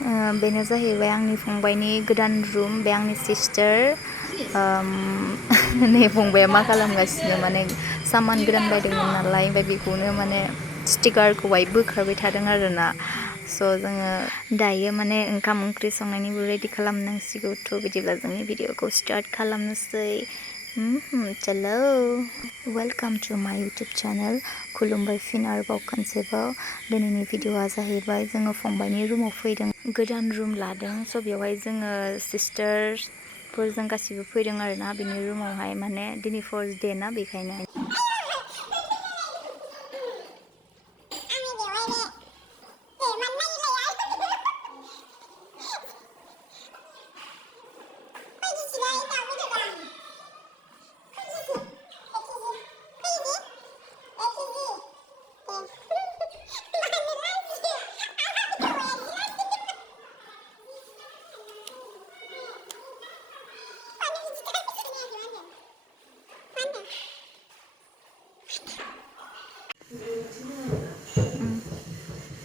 बेनो जाहैबाय आंनि फंबायनि गोदान रुम बे आंनि सिस्टार नै फंबाया मा खालामगासिनो माने सामान गोदान बायदोंमोन नालाय ओमफ्राय बेखौनो माने स्टिकारखौहाय बोखारबाय थादों आरोना स' जोङो दायो माने ओंखाम ओंख्रि संनायनिबो रेडि खालामनांसिगौथ' बिदिब्ला जोंनि भिडिअखौ स्टार्ट खालामनोसै चलो वेलकाम टु माय इउटुब चेनेल खुलुमबाय फिन आरोबाव खनसेबाव दिनैनि भिडिअआ जाहैबाय जोङो फंबायनि रुमाव फैदों गोदान रुम लादों स' बेवहाय जोङो सिस्टार्सफोरजों गासिबो फैदों आरोना बिनि रुमावहाय माने दिनै फार्स्ट डे ना बेखायनो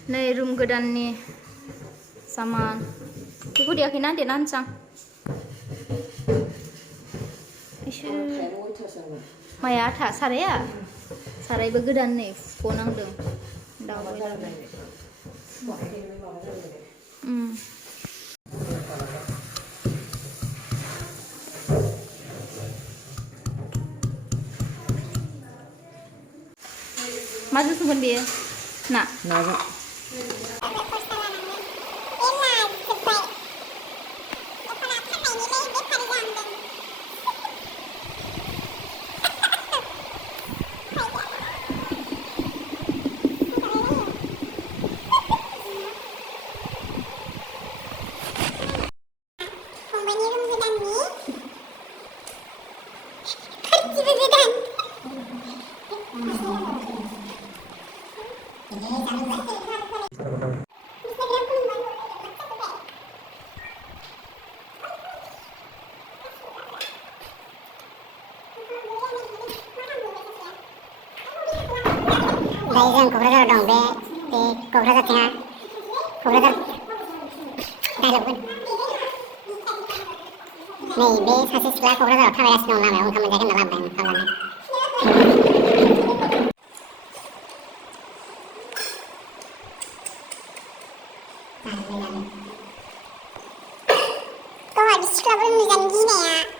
नै रुम गोदाननि सामान बेखौ देयाखैना देनानैसां माया आथा सारायबो गोदान नै फुख'नांदों दावबाय माजों संगोन बेयो नाजों दायो जों क'क्राझाराव दं बे क'क्राझारथिङा क'क्राझार डाइलगमोन नै बे सासे सिख्ला क'क्राझाराव थाबायगासिनो दं लामायाव ओंखाम मोनजायाखै होनना लाबोदों ओंखाम जानो दहाय बि सिख्लाफोर नुजानो गिनाया